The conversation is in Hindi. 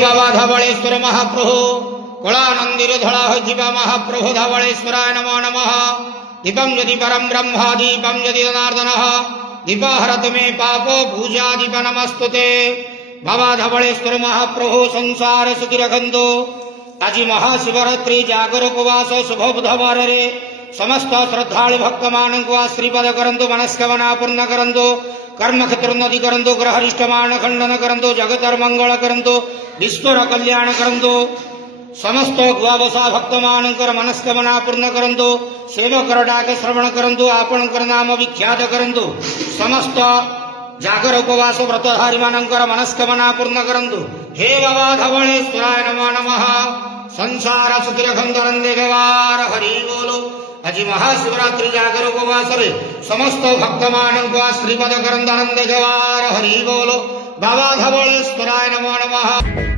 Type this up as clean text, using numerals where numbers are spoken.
बाबा धवळेश्वर महाप्रभु कलानंदीर धड़ा होजिबा महाप्रभु धवळेश्वराय नमो नमः। दीपम यदि परम ब्रह्म दीपम यदि जनार्दन दीपहरत मे पापो पूजा दीप नमस्तुते। बाबा धवळेश्वर महाप्रभु संसार सुखी रखंतु। आज महाशिवरात्रि जागर उपवास शुभ बुधवार रे समस्त श्रद्धालु भक्त मानक श्रीपद करंतु मनस्कामना पूर्ण करंतु कर्म क्षेत्र उन्नति करंतु ग्रहरिष्ट मान खंडन करंतु जगतर मंगल करंतु विश्वर कल्याण करंतु समस्त द्वादशा भक्त मानकर मनस्कामना पूर्ण करंतु सेवक डाक श्रवण करंतु आपणकर नाम विख्यात करंतु समस्त जागर उपवास व्रतधारी मानकर मनस्कामना पूर्ण करंतु। हे बाबा धवळेश्वराय नमो नमः। संसार सुखी रखंतु आनंदे व्यवहार हरि बोलो। आज महाशिवरात्रि जागर उपवास रे समस्त भक्त मानक श्रीपद करंतु आनंदे व्यवहार हरि बोलो। बाबा धवळेश्वराय नमो नमः।